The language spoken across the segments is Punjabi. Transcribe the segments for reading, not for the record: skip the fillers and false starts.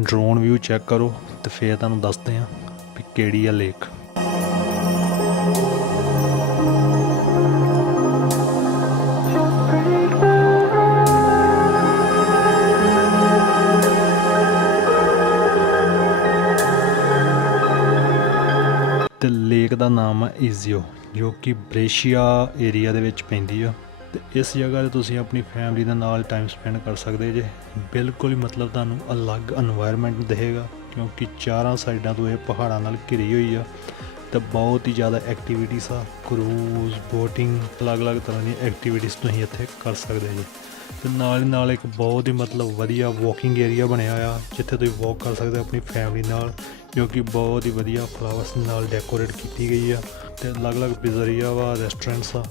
ड्रोन व्यू चैक करो तो फिर तुहानूं दसदे हां भी किहड़ी आ लेक। ਤੇ ਲੇਕ ਦਾ ਨਾਮ ਹੈ ਈਜ਼ੀਓ, ਜੋ ਕਿ ਬ੍ਰੇਸ਼ੀਆ ਏਰੀਆ ਦੇ ਵਿੱਚ ਪੈਂਦੀ ਆ। ਤੇ ਇਸ ਜਗ੍ਹਾ 'ਤੇ ਤੁਸੀਂ ਆਪਣੀ ਫੈਮਿਲੀ ਦੇ ਨਾਲ ਟਾਈਮ ਸਪੈਂਡ ਕਰ ਸਕਦੇ ਜੇ। ਬਿਲਕੁਲ ਹੀ ਮਤਲਬ ਤੁਹਾਨੂੰ ਅਲੱਗ এনवायरमेंट ਦਿਖੇਗਾ, ਕਿਉਂਕਿ ਚਾਰਾਂ ਸਾਈਡਾਂ ਤੋਂ ਇਹ ਪਹਾੜਾਂ ਨਾਲ ਘਿਰੀ ਹੋਈ ਆ। ਤੇ ਬਹੁਤ ਹੀ ਜ਼ਿਆਦਾ ਐਕਟੀਵਿਟੀਜ਼ ਆ, ਕਰੂਜ਼, ਬੋਟਿੰਗ, ਅਲੱਗ-ਅਲੱਗ ਤਰ੍ਹਾਂ ਦੀਆਂ ਐਕਟੀਵਿਟੀਜ਼ ਤੁਸੀਂ ਇੱਥੇ ਕਰ ਸਕਦੇ ਜੀ। ਤੇ ਨਾਲ ਹੀ ਨਾਲ ਇੱਕ ਬਹੁਤ ਹੀ ਮਤਲਬ ਵਧੀਆ ਵਾਕਿੰਗ ਏਰੀਆ ਬਣਿਆ ਆ, ਜਿੱਥੇ ਤੁਸੀਂ ਵਾਕ ਕਰ ਸਕਦੇ ਆਪਣੀ ਫੈਮਿਲੀ ਨਾਲ, ਕਿਉਂਕਿ ਬਹੁਤ ਹੀ ਵਧੀਆ ਫਲਾਵਰਸ ਨਾਲ ਡੈਕੋਰੇਟ ਕੀਤੀ ਗਈ ਆ। ਤੇ ਅਲੱਗ-ਅਲੱਗ ਪਿਜ਼ਰੀਆ ਵਾ, ਰੈਸਟੋਰੈਂਟਸ ਆ,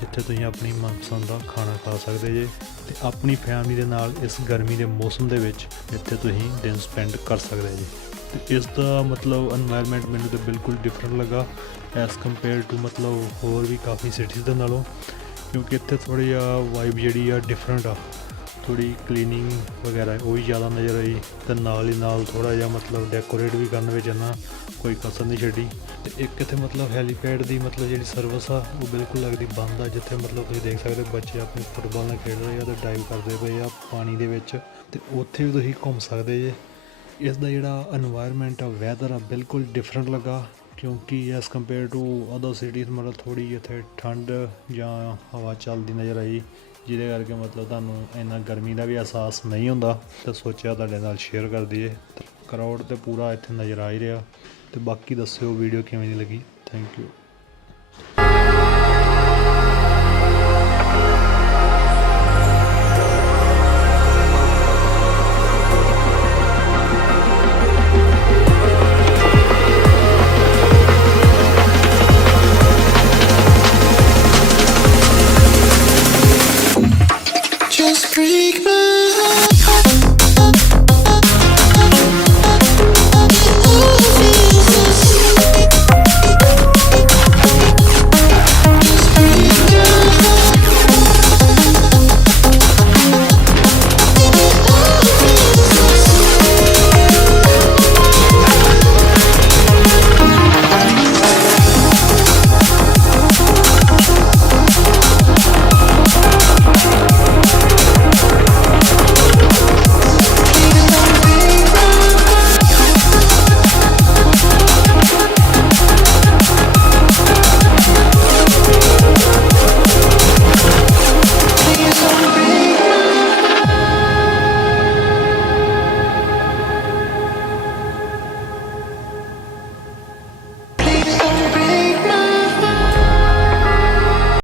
ਜਿੱਥੇ ਤੁਸੀਂ ਆਪਣੀ ਮਨਪਸੰਦ ਦਾ ਖਾਣਾ ਖਾ ਸਕਦੇ ਜੇ। ਤੇ ਆਪਣੀ ਫੈਮਿਲੀ ਦੇ ਨਾਲ ਇਸ ਗਰਮੀ ਦੇ ਮੌਸਮ ਦੇ ਵਿੱਚ ਇੱਥੇ ਤੁਸੀਂ ਦਿਨ ਸਪੈਂਡ ਕਰ ਸਕਦੇ ਜੀ। ਤੇ ਇਸ ਦਾ ਮਤਲਬ এনवायरमेंट ਮੈਨੂੰ ਤਾਂ ਬਿਲਕੁਲ ਡਿਫਰੈਂਟ ਲੱਗਾ ਐਜ਼ ਕੰਪੇਅਰ ਟੂ ਮਤਲਬ ਹੋਰ ਵੀ ਕਾਫੀ ਸਿਟੀਜ਼ ਦੇ ਨਾਲੋਂ, ਕਿਉਂਕਿ ਇੱਥੇ ਥੋੜ੍ਹੀ ਜਿਹਾ ਵਾਈਬ ਜਿਹੜੀ ਆ ਡਿਫਰੈਂਟ ਆ। ਥੋੜ੍ਹੀ ਕਲੀਨਿੰਗ ਵਗੈਰਾ ਉਹ ਵੀ ਜ਼ਿਆਦਾ ਨਜ਼ਰ ਆਈ, ਅਤੇ ਨਾਲ ਹੀ ਨਾਲ ਥੋੜ੍ਹਾ ਜਿਹਾ ਮਤਲਬ ਡੈਕੋਰੇਟ ਵੀ ਕਰਨ ਵਿੱਚ ਨਾ ਕੋਈ ਕਸਰ ਨਹੀਂ ਛੱਡੀ। ਅਤੇ ਇੱਕ ਇੱਥੇ ਮਤਲਬ ਹੈਲੀਪੈਡ ਦੀ ਮਤਲਬ ਜਿਹੜੀ ਸਰਵਿਸ ਆ ਉਹ ਬਿਲਕੁਲ ਲੱਗਦੀ ਬੰਦ ਆ, ਜਿੱਥੇ ਮਤਲਬ ਤੁਸੀਂ ਦੇਖ ਸਕਦੇ ਬੱਚੇ ਆਪਣੀ ਫੁੱਟਬਾਲ ਨਾਲ ਖੇਡ ਰਹੇ ਆ ਅਤੇ ਡਾਈਵ ਕਰਦੇ ਪਏ ਆ ਪਾਣੀ ਦੇ ਵਿੱਚ, ਅਤੇ ਉੱਥੇ ਵੀ ਤੁਸੀਂ ਘੁੰਮ ਸਕਦੇ ਜੇ। ਇਸ ਦਾ ਜਿਹੜਾ এনवायरमेंट ਆ, ਵੈਦਰ ਆ, ਬਿਲਕੁਲ ਡਿਫਰੈਂਟ ਲੱਗਾ, ਕਿਉਂਕਿ as compare to other cities ਮਤਲਬ ਥੋੜ੍ਹੀ ਇੱਥੇ ਠੰਡ ਜਾਂ ਹਵਾ ਚੱਲਦੀ ਨਜ਼ਰ ਆਈ, ਜਿਹਦੇ ਕਰਕੇ ਮਤਲਬ ਤੁਹਾਨੂੰ ਇੰਨਾ ਗਰਮੀ ਦਾ ਵੀ ਅਹਿਸਾਸ ਨਹੀਂ ਹੁੰਦਾ। ਅਤੇ ਸੋਚਿਆ ਤੁਹਾਡੇ ਨਾਲ ਸ਼ੇਅਰ ਕਰ ਦਈਏ। ਕਰਾਊਡ ਤਾਂ ਪੂਰਾ ਇੱਥੇ ਨਜ਼ਰ ਆ ਹੀ ਰਿਹਾ। ਅਤੇ ਬਾਕੀ ਦੱਸਿਓ ਵੀਡੀਓ ਕਿਵੇਂ ਦੀ ਲੱਗੀ। Thank you.